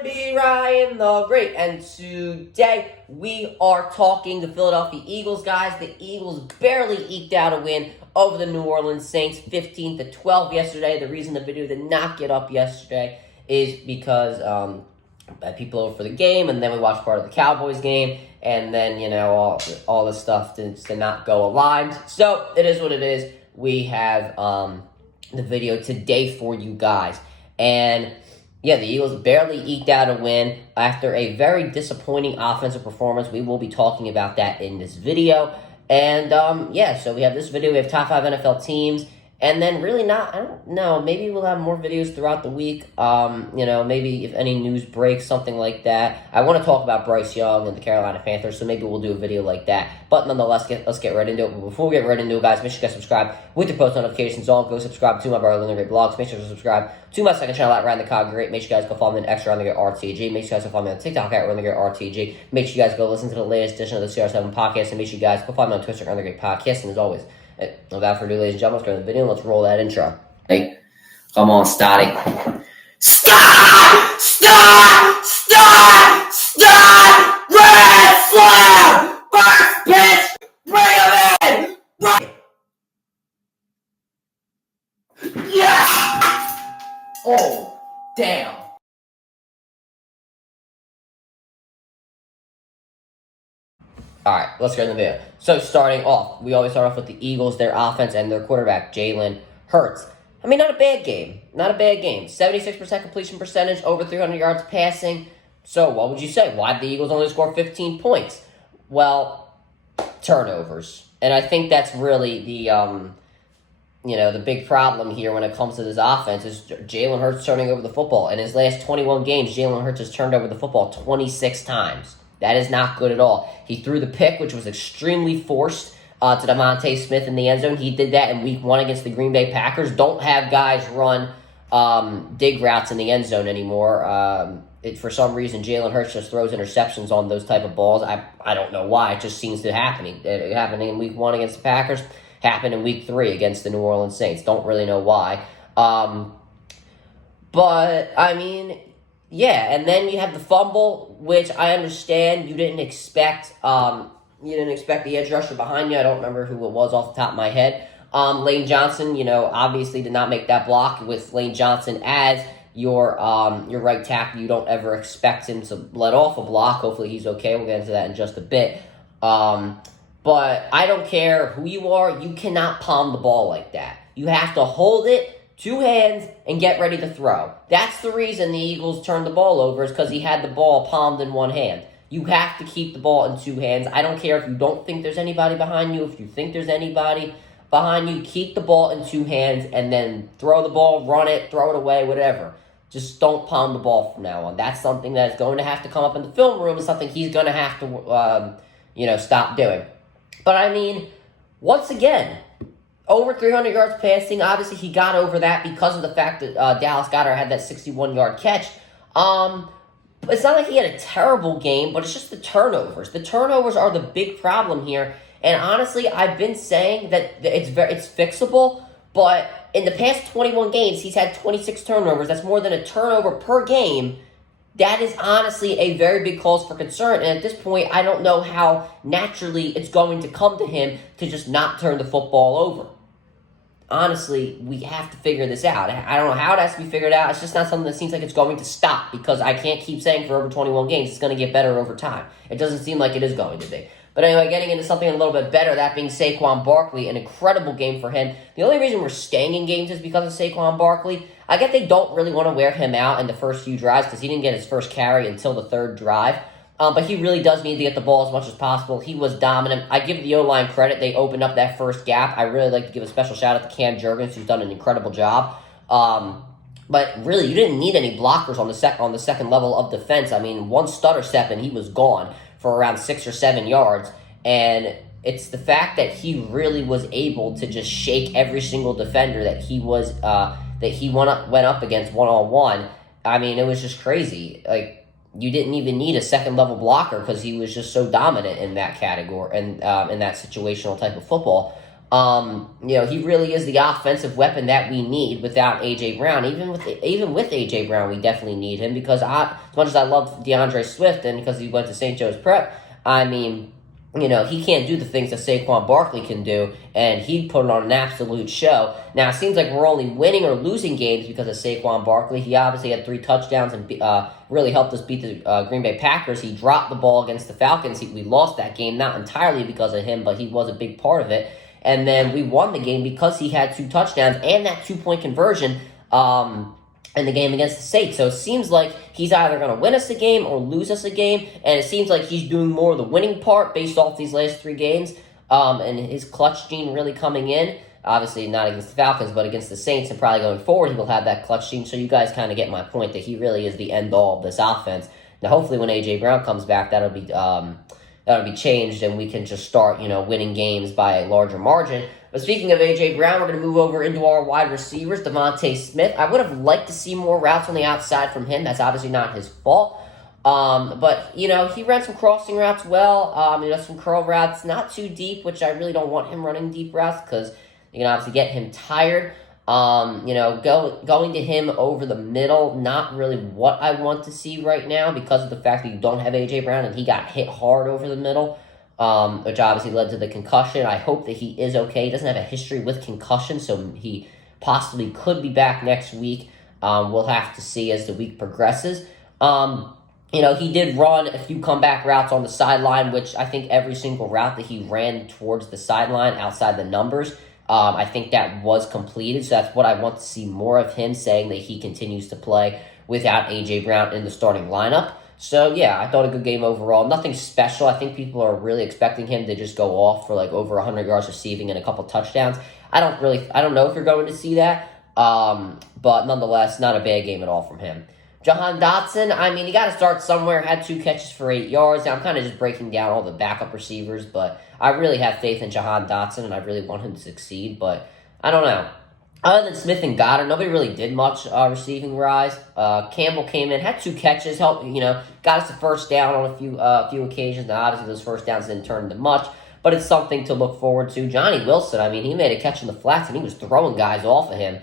Ryan B. Ryan the Great, and today we are talking the Philadelphia Eagles, guys. The Eagles barely eked out a win over the New Orleans Saints, 15-12 yesterday. The reason the video did not get up yesterday is because I had people over for the game, and then we watched part of the Cowboys game, and then, all this stuff did not go aligned. So it is what it is. We have the video today for you guys. And yeah, the Eagles barely eked out a win after a very disappointing offensive performance. We will be talking about that in this video. And so we have this video. We have top 5 NFL teams. And then really not, I don't know, maybe we'll have more videos throughout the week. Maybe if any news breaks, something like that. I want to talk about Bryce Young and the Carolina Panthers, so maybe we'll do a video like that. But nonetheless, let's get right into it. But before we get right into it, guys, make sure you guys subscribe with your post notifications on. Go subscribe to my brother Lynn the Great blogs. Make sure to subscribe to my second channel at Ryan the Cog Great. Make sure you guys go follow me on Extra Ryan the Great RTG. Make sure you guys go follow me on TikTok at Ryan the Great RTG. Make sure you guys go listen to the latest edition of the CR7 podcast. And make sure you guys go follow me on Twitter at Ryan the Great Podcast. And as always, without further ado, ladies and gentlemen, let's go to the video and let's roll that intro. Hey, come on, Stotty. Stop! Stop! Stop! Stop! Red flag! First pitch! Bring him in! Yes! Oh, damn. All right, let's get into the video. So starting off, we always start off with the Eagles, their offense, and their quarterback, Jalen Hurts. I mean, not a bad game. Not a bad game. 76% completion percentage, over 300 yards passing. So what would you say? Why did the Eagles only score 15 points? Well, turnovers. And I think that's really the big problem here when it comes to this offense is Jalen Hurts turning over the football. In his last 21 games, Jalen Hurts has turned over the football 26 times. That is not good at all. He threw the pick, which was extremely forced, to DeVonta Smith in the end zone. He did that in Week 1 against the Green Bay Packers. Don't have guys run dig routes in the end zone anymore. For some reason, Jalen Hurts just throws interceptions on those type of balls. I don't know why. It just seems to happen. It happened in Week 1 against the Packers. Happened in Week 3 against the New Orleans Saints. Don't really know why. But, I mean, yeah, and then you have the fumble, which I understand you didn't expect. You didn't expect the edge rusher behind you. I don't remember who it was off the top of my head. Lane Johnson, obviously did not make that block. With Lane Johnson as your right tackle, you don't ever expect him to let off a block. Hopefully he's okay. We'll get into that in just a bit. But I don't care who you are. You cannot palm the ball like that. You have to hold it, 2 hands, and get ready to throw. That's the reason the Eagles turned the ball over, is because he had the ball palmed in 1 hand. You have to keep the ball in 2 hands. I don't care if you don't think there's anybody behind you. If you think there's anybody behind you, keep the ball in 2 hands and then throw the ball, run it, throw it away, whatever. Just don't palm the ball from now on. That's something that is going to have to come up in the film room and something he's going to have to, stop doing. But, I mean, once again, over 300 yards passing. Obviously, he got over that because of the fact that Dallas Goedert had that 61-yard catch. It's not like he had a terrible game, but it's just the turnovers. The turnovers are the big problem here. And honestly, I've been saying that it's fixable, but in the past 21 games, he's had 26 turnovers. That's more than a turnover per game. That is honestly a very big cause for concern. And at this point, I don't know how naturally it's going to come to him to just not turn the football over. Honestly, we have to figure this out. I don't know how it has to be figured out. It's just not something that seems like it's going to stop, because I can't keep saying for over 21 games it's going to get better over time. It doesn't seem like it is going to be. But anyway, getting into something a little bit better, that being Saquon Barkley, an incredible game for him. The only reason we're staying in games is because of Saquon Barkley. I get they don't really want to wear him out in the first few drives because he didn't get his first carry until the 3rd drive. But he really does need to get the ball as much as possible. He was dominant. I give the O-line credit. They opened up that first gap. I really like to give a special shout out to Cam Jurgens, who's done an incredible job. But really, you didn't need any blockers on the second level of defense. I mean, one stutter step and he was gone for around 6 or 7 yards. And it's the fact that he really was able to just shake every single defender that he went up against one-on-one. I mean, it was just crazy. Like, you didn't even need a second-level blocker because he was just so dominant in that category and in that situational type of football. He really is the offensive weapon that we need without A.J. Brown. Even with A.J. Brown, we definitely need him because as much as I love DeAndre Swift and because he went to St. Joe's Prep, I mean, he can't do the things that Saquon Barkley can do, and he put on an absolute show. Now, it seems like we're only winning or losing games because of Saquon Barkley. He obviously had 3 touchdowns and really helped us beat the Green Bay Packers. He dropped the ball against the Falcons. We lost that game, not entirely because of him, but he was a big part of it. And then we won the game because he had 2 touchdowns and that 2-point conversion in the game against the Saints. So it seems like he's either going to win us a game or lose us a game, and it seems like he's doing more of the winning part based off these last 3 games, and his clutch gene really coming in. Obviously not against the Falcons, but against the Saints, and probably going forward he will have that clutch gene. So you guys kind of get my point that he really is the end-all of this offense. Now hopefully when A.J. Brown comes back, that'll be changed, and we can just start, winning games by a larger margin. But speaking of A.J. Brown, we're going to move over into our wide receivers, Devontae Smith. I would have liked to see more routes on the outside from him. That's obviously not his fault. But he ran some crossing routes well, some curl routes, not too deep, which I really don't want him running deep routes because you can obviously get him tired. Going to him over the middle, not really what I want to see right now because of the fact that you don't have A.J. Brown and he got hit hard over the middle, which obviously led to the concussion. I hope that he is okay. He doesn't have a history with concussion, so he possibly could be back next week. We'll have to see as the week progresses. He did run a few comeback routes on the sideline, which I think every single route that he ran towards the sideline outside the numbers, I think that was completed, so that's what I want to see more of him, saying that he continues to play without A.J. Brown in the starting lineup. So, yeah, I thought a good game overall. Nothing special. I think people are really expecting him to just go off for like over 100 yards receiving and a couple touchdowns. I don't know if you're going to see that, but nonetheless, not a bad game at all from him. Jahan Dotson, you got to start somewhere. Had 2 catches for 8 yards. Now, I'm kind of just breaking down all the backup receivers, but I really have faith in Jahan Dotson, and I really want him to succeed, but I don't know. Other than Smith and Goddard, nobody really did much receiving-wise. Campbell came in, had 2 catches, helped, got us a first down on a few occasions. Now, obviously, those first downs didn't turn into much, but it's something to look forward to. Johnny Wilson, he made a catch in the flats, and he was throwing guys off of him,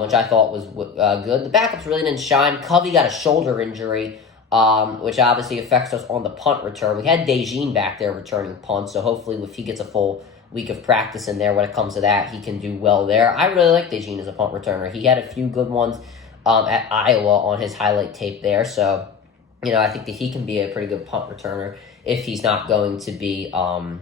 which I thought was good. The backups really didn't shine. Covey got a shoulder injury, which obviously affects us on the punt return. We had Dejin back there returning punts, so hopefully if he gets a full week of practice in there when it comes to that, he can do well there. I really like Dejin as a punt returner. He had a few good ones at Iowa on his highlight tape there, so I think that he can be a pretty good punt returner if he's not going to be in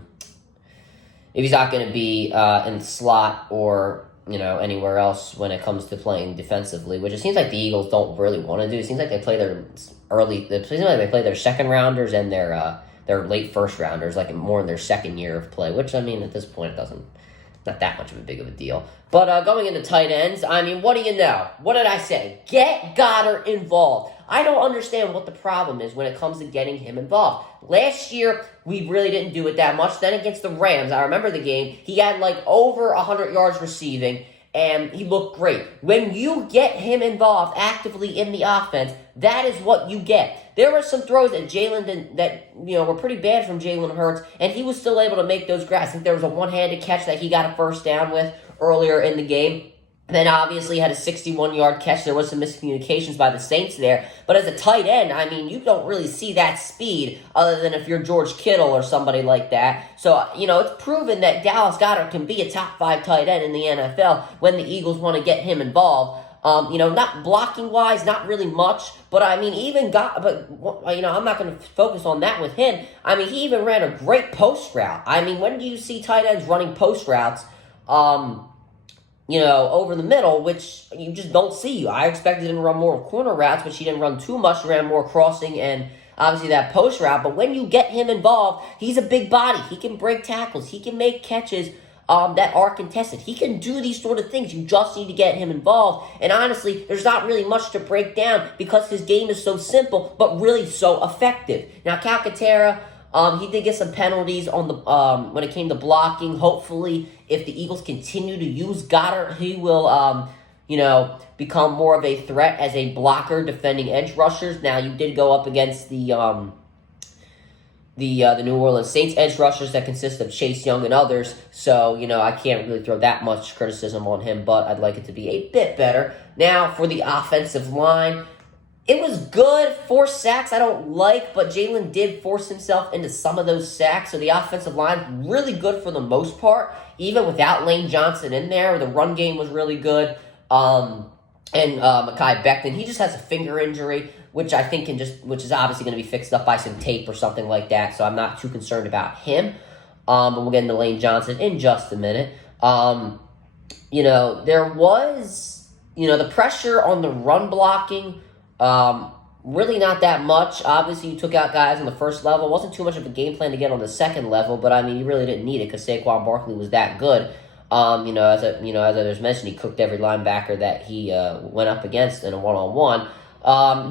the slot or anywhere else when it comes to playing defensively, which it seems like the Eagles don't really want to do. It seems like they play their second rounders and their late first rounders, like more in their second year of play, which at this point it's not that much of a big of a deal. But going into tight ends, what do you know? What did I say? Get Goddard involved. I don't understand what the problem is when it comes to getting him involved. Last year, we really didn't do it that much. Then against the Rams, I remember the game, he had over 100 yards receiving, and he looked great. When you get him involved actively in the offense, that is what you get. There were some throws that Jalen did that were pretty bad from Jalen Hurts, and he was still able to make those grabs. I think there was a one-handed catch that he got a first down with earlier in the game. Then obviously had a 61-yard catch. There was some miscommunications by the Saints there. But as a tight end, you don't really see that speed other than if you're George Kittle or somebody like that. So, it's proven that Dallas Goedert can be a top 5 tight end in the NFL when the Eagles want to get him involved. Not blocking-wise, not really much. But, I'm not going to focus on that with him. He even ran a great post route. When do you see tight ends running post routes? Over the middle, which you just don't see. I expected him to run more corner routes, but he didn't run too much. He ran more crossing and obviously that post route. But when you get him involved, he's a big body. He can break tackles. He can make catches that are contested. He can do these sort of things. You just need to get him involved. And honestly, there's not really much to break down because his game is so simple, but really so effective. Now, Calcaterra, he did get some penalties on the when it came to blocking. Hopefully, if the Eagles continue to use Goddard, he will, become more of a threat as a blocker defending edge rushers. Now, you did go up against the the New Orleans Saints edge rushers that consist of Chase Young and others. So, I can't really throw that much criticism on him, but I'd like it to be a bit better. Now, for the offensive line, it was good. 4 sacks I don't like, but Jalen did force himself into some of those sacks. So the offensive line, really good for the most part. Even without Lane Johnson in there, the run game was really good. And Mekhi Becton, he just has a finger injury, which I think which is obviously going to be fixed up by some tape or something like that. So I'm not too concerned about him. But we'll get into Lane Johnson in just a minute. There was, the pressure on the run blocking. Really not that much. Obviously, you took out guys on the first level. It wasn't too much of a game plan to get on the second level, but I mean, you really didn't need it because Saquon Barkley was that good. As I just mentioned, he cooked every linebacker that he went up against in a one-on-one.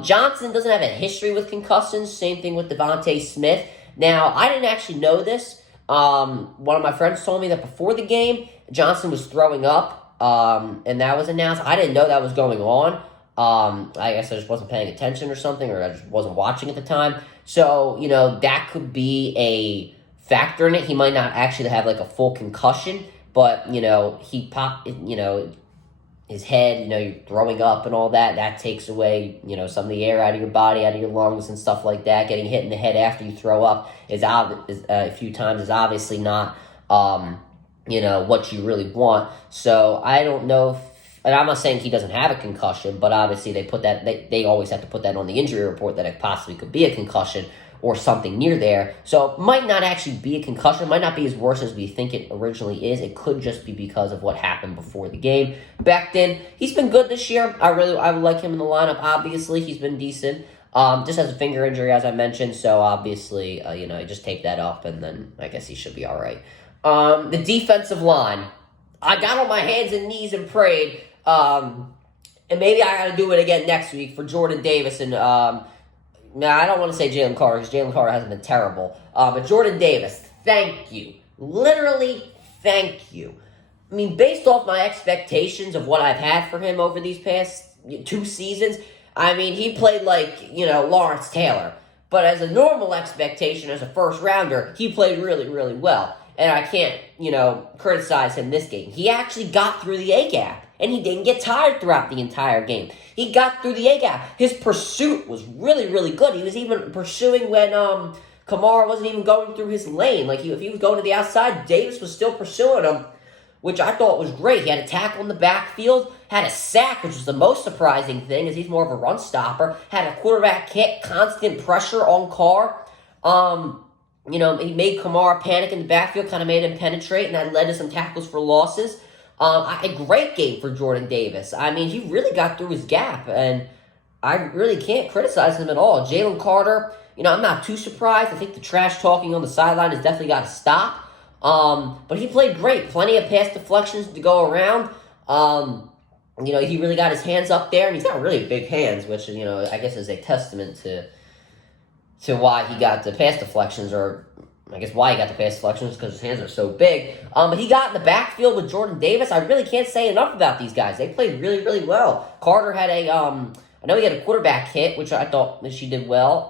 Johnson doesn't have a history with concussions. Same thing with Devontae Smith. Now, I didn't actually know this. One of my friends told me that before the game, Johnson was throwing up, and that was announced. I didn't know that was going on. I guess I just wasn't paying attention or something, or I just wasn't watching at the time. So, that could be a factor in it. He might not actually have like a full concussion, but, he popped, his head, you're throwing up and all that. That takes away, some of the air out of your body, out of your lungs and stuff like that. Getting hit in the head after you throw up a few times is obviously not, what you really want. So I don't know and I'm not saying he doesn't have a concussion, but obviously they always have to put that on the injury report that it possibly could be a concussion or something near there. So it might not actually be a concussion. It might not be as worse as we think it originally is. It could just be because of what happened before the game. Becton, he's been good this year. I would like him in the lineup. Obviously, he's been decent. Just has a finger injury, as I mentioned. So obviously, just tape that up, and then I guess he should be all right. The defensive line, I got on my hands and knees and prayed. And maybe I got to do it again next week for Jordan Davis and I don't want to say Jalen Carter because Jalen Carter hasn't been terrible. But Jordan Davis, thank you. Literally, thank you. I mean, based off my expectations of what I've had for him over these past 2 seasons, I mean, he played like, Lawrence Taylor. But as a normal expectation, as a first rounder, he played really, really well. And I can't, criticize him this game. He actually got through the A-gap. And he didn't get tired throughout the entire game. He got through the A-gap. His pursuit was really, really good. He was even pursuing when Kamara wasn't even going through his lane. Like, if he was going to the outside, Davis was still pursuing him, which I thought was great. He had a tackle in the backfield, had a sack, which was the most surprising thing, as he's more of a run stopper, had a quarterback hit, constant pressure on Carr. He made Kamara panic in the backfield, kind of made him penetrate, and that led to some tackles for losses. A great game for Jordan Davis. I mean, he really got through his gap, and I really can't criticize him at all. Jalen Carter, I'm not too surprised. I think the trash talking on the sideline has definitely got to stop. But he played great. Plenty of pass deflections to go around. He really got his hands up there, and he's got really big hands, which, I guess is a testament to why he got the pass deflections, or I guess why he got the pass deflections, because his hands are so big. But he got in the backfield with Jordan Davis. I really can't say enough about these guys. They played really, really well. Carter had I know he had a quarterback hit, which I thought that she did well.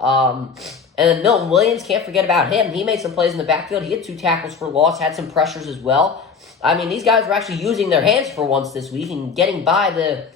And then Milton Williams, can't forget about him. He made some plays in the backfield. He had 2 tackles for loss, had some pressures as well. I mean, these guys were actually using their hands for once this week and getting by the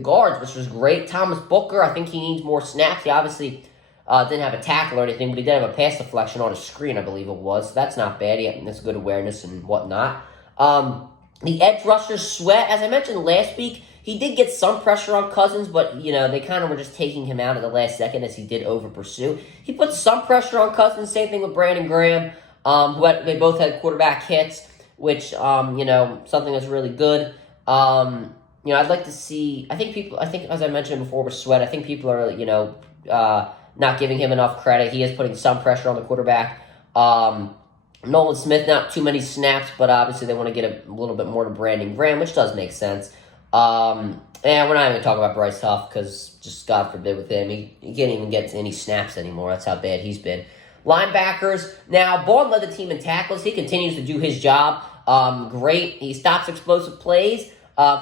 guards, which was great. Thomas Booker, I think he needs more snaps. He obviously didn't have a tackle or anything, but he did have a pass deflection on a screen, I believe it was. So that's not bad. That's good awareness and whatnot. The edge rushers Sweat, as I mentioned last week, he did get some pressure on Cousins, but, they kind of were just taking him out at the last second as he did over-pursue. He put some pressure on Cousins, same thing with Brandon Graham. They both had quarterback hits, which, something that's really good. I'd like to see, I think, as I mentioned before with Sweat, I think people are, not giving him enough credit. He is putting some pressure on the quarterback. Nolan Smith, not too many snaps, but obviously they want to get a little bit more to Brandon Graham, which does make sense. And we're not even talking about Bryce Huff, because just God forbid with him, he can't even get any snaps anymore. That's how bad he's been. Linebackers, now Vaughn led the team in tackles. He continues to do his job. Great. He stops explosive plays.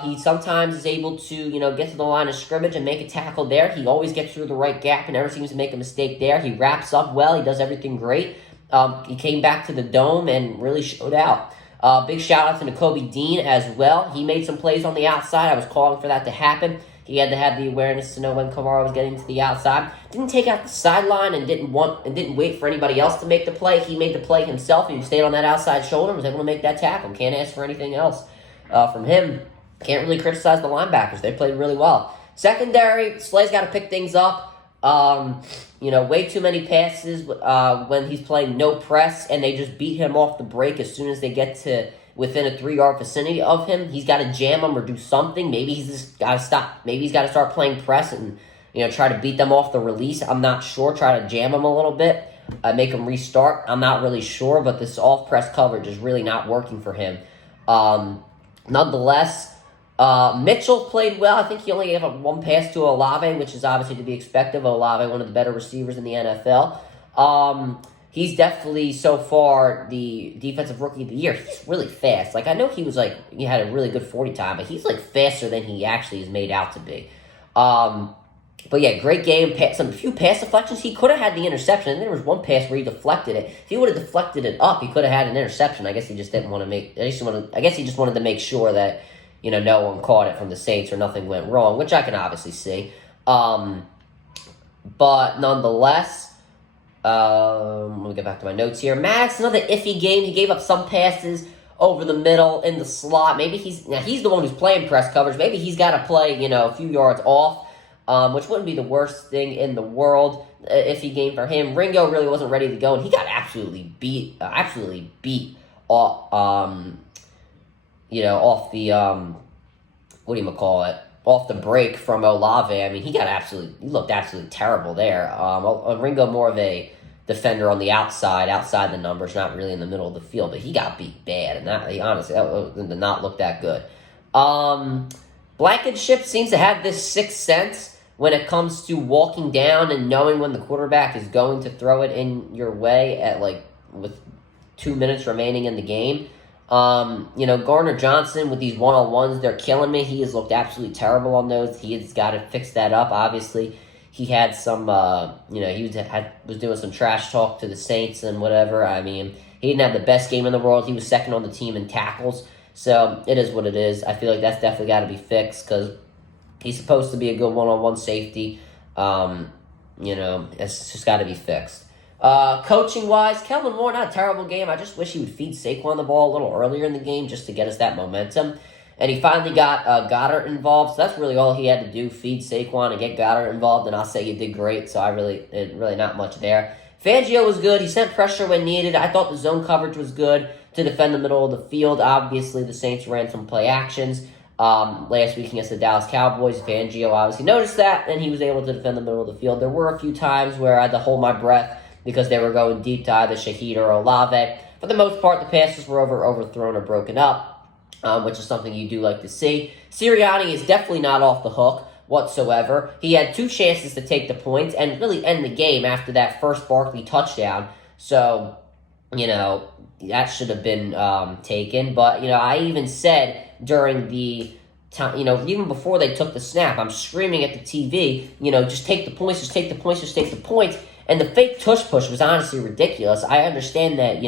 He sometimes is able to, get to the line of scrimmage and make a tackle there. He always gets through the right gap and never seems to make a mistake there. He wraps up well. He does everything great. He came back to the Dome and really showed out. Big shout out to Nakobe Dean as well. He made some plays on the outside. I was calling for that to happen. He had to have the awareness to know when Kamara was getting to the outside. Didn't take out the sideline and didn't wait for anybody else to make the play. He made the play himself. He stayed on that outside shoulder and was able to make that tackle. Can't ask for anything else from him. Can't really criticize the linebackers. They played really well. Secondary, Slay's got to pick things up. Way too many passes when he's playing no press, and they just beat him off the break as soon as they get to within a 3-yard vicinity of him. He's got to jam them or do something. Maybe he's just got to stop. Maybe he's got to start playing press and try to beat them off the release. I'm not sure. Try to jam them a little bit, make them restart. I'm not really sure, but this off press coverage is really not working for him. Nonetheless, Mitchell played well. I think he only gave up one pass to Olave, which is obviously to be expected. Olave, one of the better receivers in the NFL. He's definitely, so far, the defensive rookie of the year. He's really fast. I know he had a really good 40 time, but he's, faster than he actually is made out to be. But yeah, great game. A few pass deflections. He could have had the interception. And there was one pass where he deflected it. If he would have deflected it up, he could have had an interception. I guess he just didn't want to make. I guess he just wanted to make sure that no one caught it from the Saints or nothing went wrong, which I can obviously see. But nonetheless, let me get back to my notes here. Max, another iffy game. He gave up some passes over the middle in the slot. Maybe he's the one who's playing press coverage. Maybe he's got to play a few yards off. Which wouldn't be the worst thing in the world. Iffy game for him. Ringo really wasn't ready to go, and he got absolutely beat off, off the, off the break from Olave. I mean, he looked absolutely terrible there. Ringo more of a defender on the outside the numbers, not really in the middle of the field, but he got beat bad, and that did not look that good. Blankenship seems to have this sixth sense when it comes to walking down and knowing when the quarterback is going to throw it in your way at with 2 minutes remaining in the game. Gardner Johnson with these one-on-ones, they're killing me. He has looked absolutely terrible on those. He has got to fix that up. Obviously, he had some, he was doing some trash talk to the Saints and whatever. I mean, he didn't have the best game in the world. He was second on the team in tackles. So it is what it is. I feel like that's definitely got to be fixed because he's supposed to be a good one-on-one safety. It's just got to be fixed. Coaching-wise, Kellen Moore, not a terrible game. I just wish he would feed Saquon the ball a little earlier in the game just to get us that momentum. And he finally got Goddard involved, so that's really all he had to do, feed Saquon and get Goddard involved, and I'll say he did great, so really not much there. Fangio was good. He sent pressure when needed. I thought the zone coverage was good to defend the middle of the field. Obviously, the Saints ran some play actions last week against the Dallas Cowboys. Fangio obviously noticed that, and he was able to defend the middle of the field. There were a few times where I had to hold my breath because they were going deep to either Shaheed or Olave. For the most part, the passes were overthrown or broken up, which is something you do like to see. Sirianni is definitely not off the hook whatsoever. He had 2 chances to take the points and really end the game after that first Barkley touchdown. So, that should have been taken. But, I even said during the time, even before they took the snap, I'm screaming at the TV, just take the points, just take the points, just take the points. And the fake tush push was honestly ridiculous. I understand that,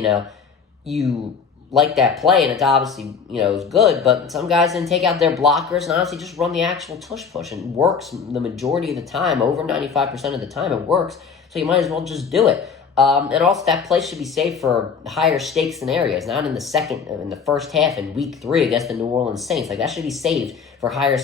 you like that play, and it's obviously, it was good, but some guys didn't take out their blockers and honestly just run the actual tush push, and it works the majority of the time. Over 95% of the time, it works, so you might as well just do it. And also, that play should be saved for higher stakes scenarios, not in the first half in week 3 against the New Orleans Saints. That should be saved for higher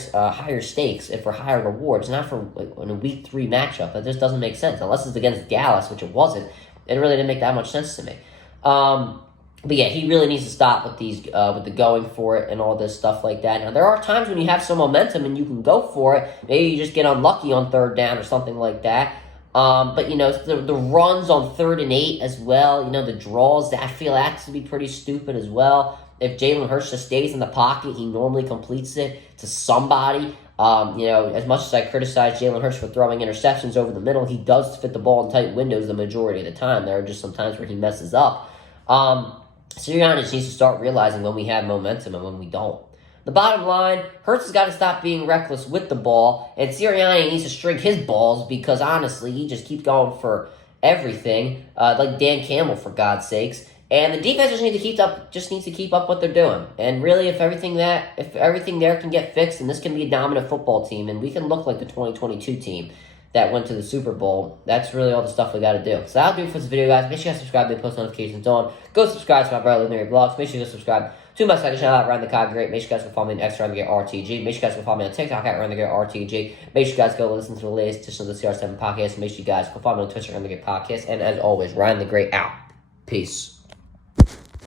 stakes and for higher rewards, not for in a week 3 matchup. That just doesn't make sense unless it's against Dallas, which it wasn't. It really didn't make that much sense to me. But yeah, he really needs to stop with with the going for it and all this stuff like that. Now, there are times when you have some momentum and you can go for it. Maybe you just get unlucky on 3rd down or something like that. But, the runs on 3rd and 8 as well, the draws, I feel that to be pretty stupid as well. If Jalen Hurts just stays in the pocket, he normally completes it to somebody. As much as I criticize Jalen Hurts for throwing interceptions over the middle, he does fit the ball in tight windows the majority of the time. There are just some times where he messes up. Sirianni just needs to start realizing when we have momentum and when we don't. The bottom line, Hurts has got to stop being reckless with the ball, and Sirianni needs to string his balls because, honestly, he just keeps going for everything, like Dan Campbell, for God's sakes. And the defense just needs to keep up what they're doing. And really, if everything there can get fixed, and this can be a dominant football team, and we can look like the 2022 team that went to the Super Bowl, that's really all the stuff we got to do. So that'll do it for this video, guys. Make sure you guys subscribe and post notifications on. Go subscribe to my brother Legendary Vlogs. Make sure you go subscribe to my second channel at Ryan the Cog Great. Make sure you guys go follow me on X Ryan the Great RTG. Make sure you guys go follow me on TikTok at Ryan the Great RTG. Make sure you guys go listen to the latest edition of the CR7 podcast. Make sure you guys go follow me on Twitter at Ryan the Great Podcast. And as always, Ryan the Great out. Peace.